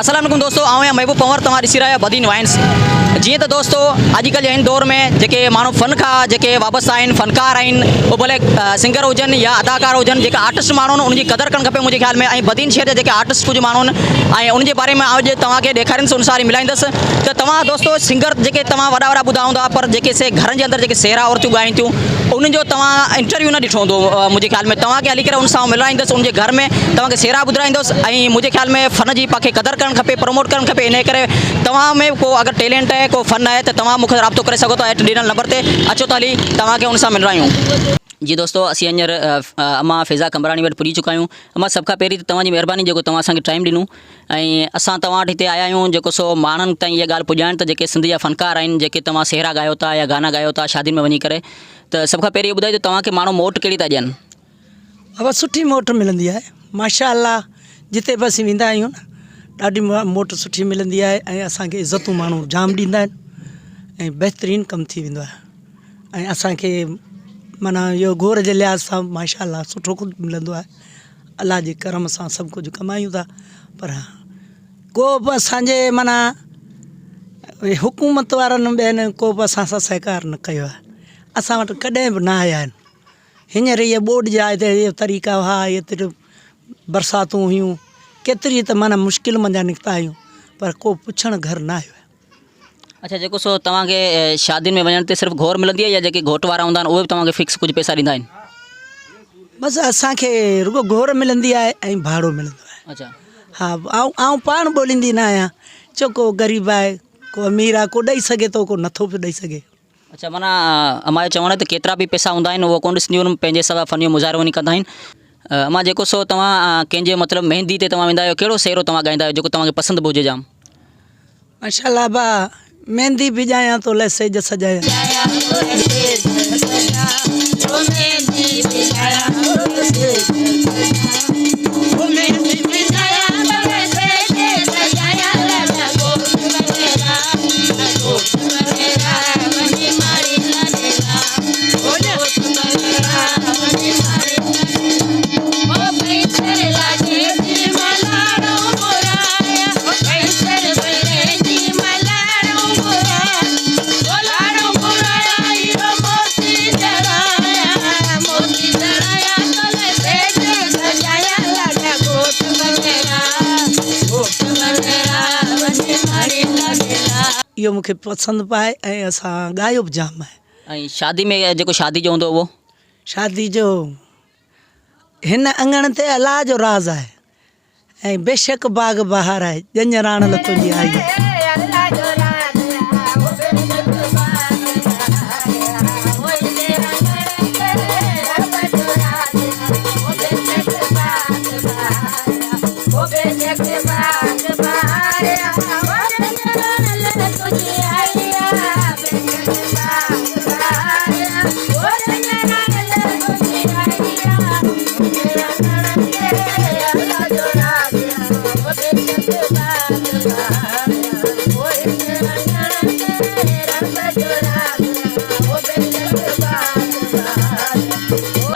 अस्सलाम वालेकुम दोस्तों, आऊँ या महबूब पंवर तव्हां ॾिसी रहिया बदीन वाइन्स। जीअं त दोस्तों अॼुकल्ह जे हिन दौर में जेके माण्हू फ़न खां जेके वापसि आहिनि, फ़नकार आहिनि, उहे भले सिंगर हुजनि या अदाकार हुजनि, जेके आर्टिस्ट माण्हू आहिनि उनजी क़दुरु करणु खपे मुंहिंजे ख़्याल में। ऐं बदीन शहर जा जेके आर्टिस्ट कुझु माण्हू आहिनि ऐं उनजे बारे में अॼु तव्हांखे ॾेखारींदुसि, उन सां मिलाईंदुसि त तव्हां दोस्तों सिंगर जेके तव्हां वॾा वॾा ॿुधा हूंदा, पर जेके से घरनि जे अंदरि जेके सेहरा औरतूं ॻाइनि थियूं उन्हनि जो तव्हां इंटरव्यू न ॾिठो हूंदो मुंहिंजे ख़्याल में। तव्हांखे हली करे उन सां मिलाईंदुसि, उनजे घर में तव्हांखे सेहरा ॿुधाईंदुसि ऐं मुंहिंजे ख़्याल में फ़न जी पाण खे क़दुरु करणु खपे, प्रमोट करणु खपे। इन करे तव्हां में को अगरि टैलेंट आहे, को फ़न आहे, त तव्हां मूंखे राब्तो करे सघो था हेठि ॾिनल नंबर ते। अचो त हली तव्हांखे उन सां मिलायूं। जी दोस्तों, असीं हींअर अम्मा फ़ैज़ा कमरानी वटि पुॼी चुका आहियूं। अम्मा, सभ खां पहिरीं त तव्हांजी महिरबानी जेको तव्हां असांखे टाइम ॾिनो ऐं असां तव्हां वटि हिते आया आहियूं जेको सो माण्हुनि ताईं इहा ॻाल्हि पुॼाइण त जेके सिंध जा फ़नकार आहिनि, जेके तव्हां सेहरा ॻायो था या गाना ॻायो था शादियुनि में वञी करे, त सभ खां पहिरीं ॿुधायो त तव्हांखे माण्हू मोट कहिड़ी था ॾियनि? अब सुठी मोट मिलंदी आहे माशाअल्लाह। जिते बि असीं वेंदा आहियूं न ॾाढी मोट सुठी मिलंदी आहे ऐं असांखे इज़तूं माण्हू जाम ॾींदा आहिनि ऐं बहितरीनु कमु थी वेंदो आहे ऐं असांखे माना इहो घोर जे लिहाज़ सां माशाअल्लाह सुठो कुझु मिलंदो आहे। अलाह जे करम सां सभु कुझु कमायूं था, पर को बि असांजे माना हुकूमत वारनि ॿियनि को बि असां सां सहकार न कयो आहे। असां वटि कॾहिं बि न आया आहिनि। हींअर इहे ॿोॾि जा इहे तरीक़ा हुआ, एतिरी बरसातूं हुयूं, केतिरी त माना मुश्किल मंझां निकिता आहियूं, पर को पुछणु घर न आयो आहे। अच्छा, जेको सो तव्हांखे शादियुनि में वञण ते सिर्फ़ु घोर मिलंदी आहे या जेके घोट वारा हूंदा आहिनि उहे बि तव्हांखे फिक्स कुझु पैसा ॾींदा आहिनि? बसि असांखे रुगो घोर मिलंदी आहे ऐं भाड़ो मिलंदो आहे। अच्छा, हा, आउं पाण ॿोलींदी न आहियां। छो को ग़रीब आहे, को अमीर आहे, को ॾेई सघे थो, को नथो बि ॾेई सघे। अच्छा, माना अम्मा जो चवणु त केतिरा बि पैसा हूंदा आहिनि उहो कोन ॾिसंदियूं आहिनि, पंहिंजे सवा फ़न जो मुज़ाहिरो वञी कंदा आहिनि। अम्मा, जेको सो तव्हां कंहिंजे मतिलबु मेहंदी ते तव्हां वेंदा आहियो, कहिड़ो सेहरो तव्हां ॻाईंदा आहियो जेको तव्हांखे पसंदि बि हुजे जाम? माशाअल्लाह बा, मेहंदी बि ॼायां तो ले सेज सजाया। इहो मूंखे पसंदि पाए ऐं असां ॻायो बि जाम आहे। ऐं शादी में जेको शादी जो हूंदो उहो? शादी जो हिन अंगण ते अलाह जो राज़ आहे ऐं बेशक बाग़ बहार आहे, ॼञ राण लतो जी आई आहे।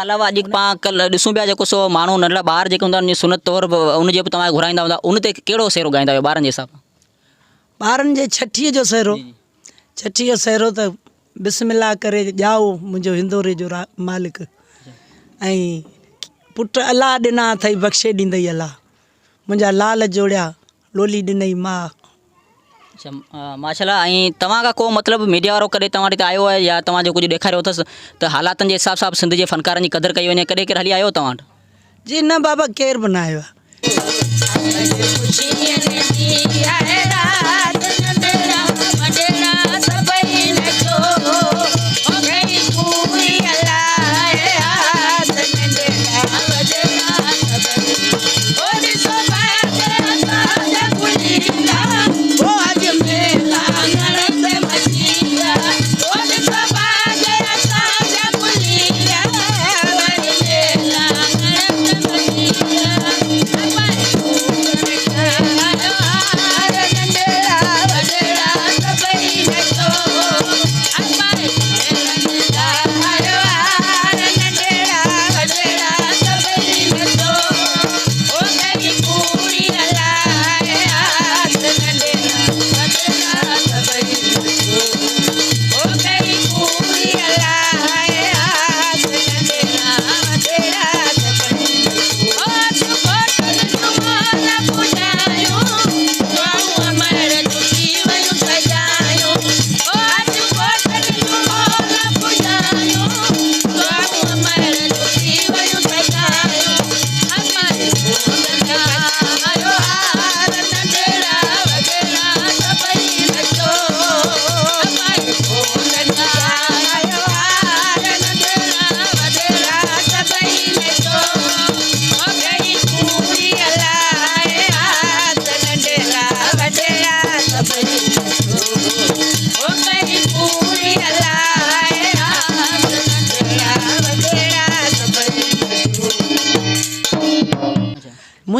अलावा अॼु पाण कल्ह ॾिसूं पिया जेको सो माण्हू नंढड़ा ॿार जेके हूंदा आहिनि सुनत तौर उनजे बि तव्हां घुराईंदा हूंदा, उन ते कहिड़ो सेहरो ॻाईंदा आहियो ॿारनि जे हिसाब सां? ॿारनि जे छठीअ जो सहरो, छठीअ जो सहरो त बिस्मिल्लाह करे ॼाओ मुंहिंजो हिंदोरे जो मालिक ऐं पुट अलाह ॾिना अथई बख़्शे ॾींदई अलाह, मुंहिंजा लाल जोड़िया लोली ॾिनई मां। अच्छा, माशाल्लाह। ऐं तव्हां खां को मतिलबु मीडिया वारो कॾहिं तव्हां वटि आयो आहे या तव्हांजो कुझु ॾेखारियो अथसि त हालातनि जे हिसाब सां सिंध जे फ़नकारनि जी क़दुरु कई वञे, कॾहिं केरु हली आयो तव्हां वटि? जी न बाबा, केर बि न आयो आहे।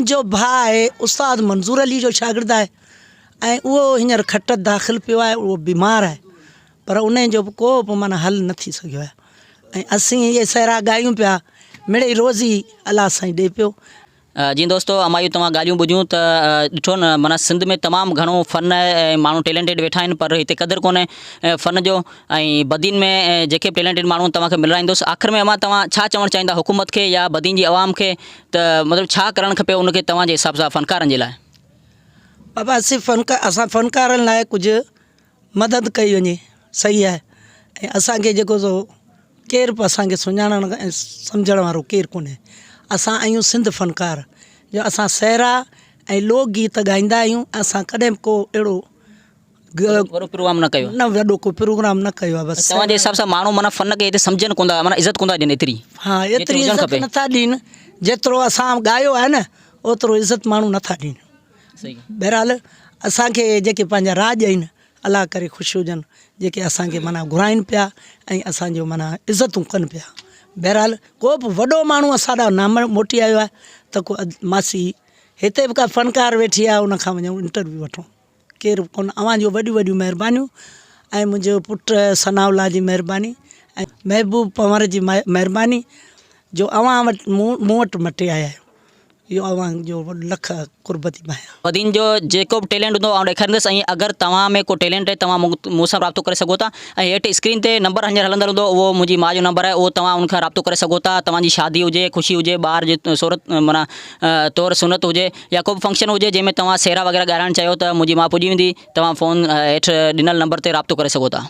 मुंहिंजो भाउ आहे उस्ताद मंज़ूर अली जो शागिर्द आहे ऐं उहो हींअर खटत दाख़िल पियो आहे, उहो बीमार आहे, पर उन जो बि को बि माना हल न थी सघियो आहे। ऐं असीं इहे साहिरा ॻायूं पिया, मिड़ई रोज़ी अलाह साईं ॾिए पियो। जी दोस्तो, अमां इहो तव्हां ॻाल्हियूं ॿुधियूं त ॾिठो न, माना सिंध में तमामु घणो फ़न ऐं माण्हू टैलेंटेड वेठा आहिनि, पर हिते क़दुरु कोन्हे फ़न जो। ऐं बदीन में जेके टैलेंटेड माण्हू तव्हांखे मिलाईंदुसि। आख़िर में अमां तव्हां छा चवणु चाहींदा हुकूमत खे या बदीन जी आवाम खे, त मतिलबु छा करणु खपे उनखे तव्हांजे हिसाब सां फ़नकारनि जे लाइ? बाबा असां फ़नकारनि लाइ कुझु मदद कई वञे, सही आहे। ऐं असांखे जेको सो केरु बि असांखे सुञाणण ऐं सम्झण वारो केरु कोन्हे। असां आहियूं सिंध फ़नकार, जो असां साहिरा ऐं लोक गीत ॻाईंदा आहियूं। असां कॾहिं बि को अहिड़ो वॾो प्रोग्राम न कयो, न वॾो को प्रोग्राम न कयो आहे। बसि तव्हांजे हिसाब सां माण्हू माना फ़न खे हिते सम्झनि कोन था, माना इज़त कोन था ॾियनि एतिरी। हा, एतिरी इज़त नथा ॾियनि जेतिरो असां ॻायो आहे न, ओतिरो इज़त माण्हू नथा ॾियनि। सही। बहरहाल असांखे जेके पंहिंजा राज आहिनि, अलाह करे ख़ुशि हुजनि, जेके असांखे माना घुराइनि पिया ऐं असांजो माना इज़तूं कनि पिया। बहरहाल को बि वॾो माण्हू असां ॾांहुं नाम मोटी आयो आहे त को मासी हिते बि का फ़नकार वेठी आहे, उन खां वञूं इंटरव्यू वठूं, केरु बि कोन। अव्हां जो वॾियूं वॾियूं महिरबानियूं ऐं मुंहिंजो पुटु सनाउल्ला जी महिरबानी ऐं महबूब पंवर जी महिरबानी, जो अव्हां वटि मूं वटि मटे आया आहियो। इहो अव्हां जो लख कुर्बती पायां। बदीन जो जेको बि टैलेंट हूंदो आउं ॾेखारींदुसि। ऐं अगरि तव्हां में को टैलेंट आहे, तव्हां मूं सां राब्तो करे सघो था। ऐं हेठि स्क्रीन ते नंबर हींअर हलंदड़ हूंदो, उहो मुंहिंजी माउ जो नंबर आहे, उहो तव्हां उनखां राब्तो करे सघो था। तव्हांजी शादी हुजे, ख़ुशी हुजे, ॿार जी सूरत माना तौरु सुनत हुजे, या को बि फंक्शन हुजे जंहिंमें तव्हां सेहरा वग़ैरह ॻाल्हाइणु चाहियो, त मुंहिंजी माउ पुॼी वेंदी। तव्हां फ़ोन हेठि ॾिनल नंबर ते राब्तो करे सघो था।